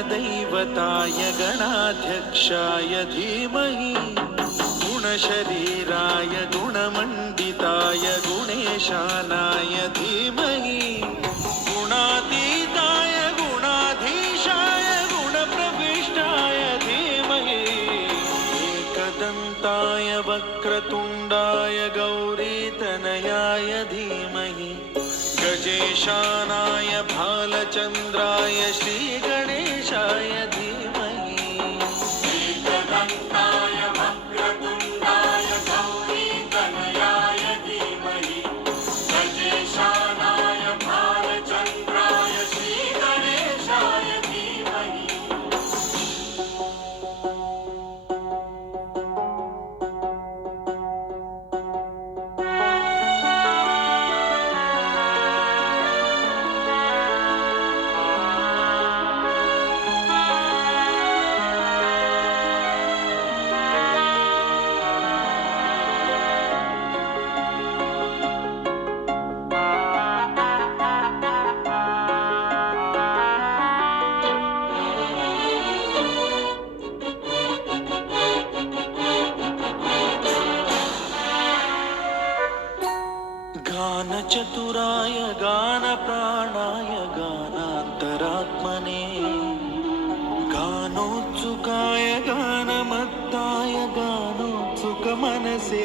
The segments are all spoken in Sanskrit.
गणदैवताय गणाध्यक्षाय धीमहि गुणशरीराय गुणमण्डिताय गुणेशानाय धीमहि गुणातीताय गुणाधीशाय गुणप्रविष्टाय धीमहि एकदन्ताय वक्रतुण्डाय गौरीतनयाय धीमहि गजेशानाय भालचन्द्राय श्रीगणेशाय धीमहि एकदन्ताय वक्रतुण्डाय गौरीतनयाय धीमहि गजेशानाय भालचन्द्राय श्रीगणेशाय धीमहि गानचतुराय गानप्राणाय गानान्तरात्मने गानोत्सुकाय गानमत्ताय गानोत्सुकमनसे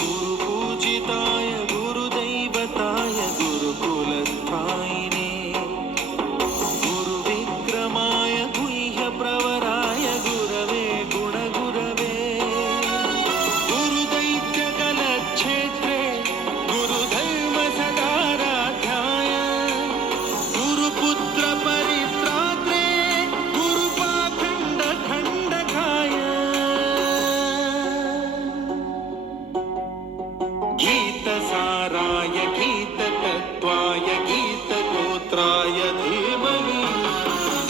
गुरुपूजिताय गुरुदैवताय गुरुकुलस्थायिने गुरुविक्रमाय गुह्यप्रवराय गुरवे गुणगुरवे गुरुदैत्यकलक्षेत्रे गुरुधर्मसदाराध्याय गुरुपुत्रपरित्रात्रे गुरुपाखण्डखण्डकाय गीतसाराय गीततत्त्वाय गीतगोत्राय धीमहि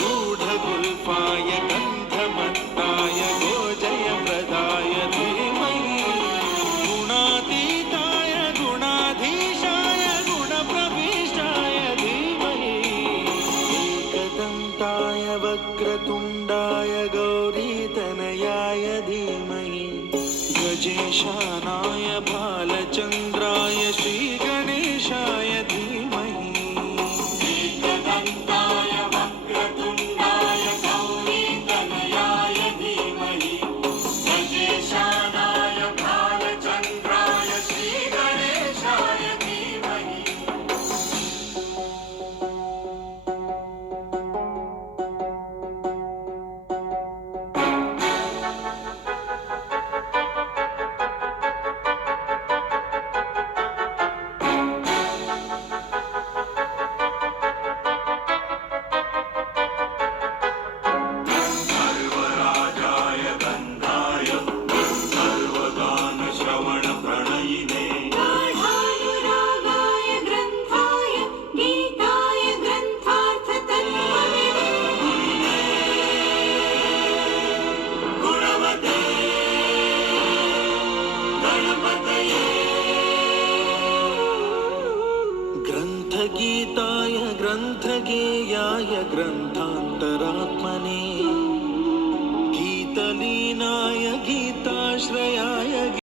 गूढगुल्फाय गन्धमत्ताय गोजयप्रदाय धीमहि गुणातीताय गुणाधीशाय गुणप्रविष्टाय धीमहि एकदन्ताय वक्रतुण्डाय गौरीतनयाय धीमहि गजेशानाय भालचन्द्राय श्रीगणेशाय धीमहि एकदन्ताय वक्रतुण्डाय गौरीतनयाय धीमहि गजेशानाय भालचन्द्राय श्रीगणेशाय धीमहि सर्वराजाय गन्धाय सर्वगानश्रवणप्रणयिने गाढानुरागाय ग्रन्थाय गीताय ग्रन्थार्थतत्त्वविदे गुणवते गणपतये ग्रन्थगीताय ग्रन्थगेयाय ग्रन्थान्तरात्मने गीतलीनाय गीताश्रयाय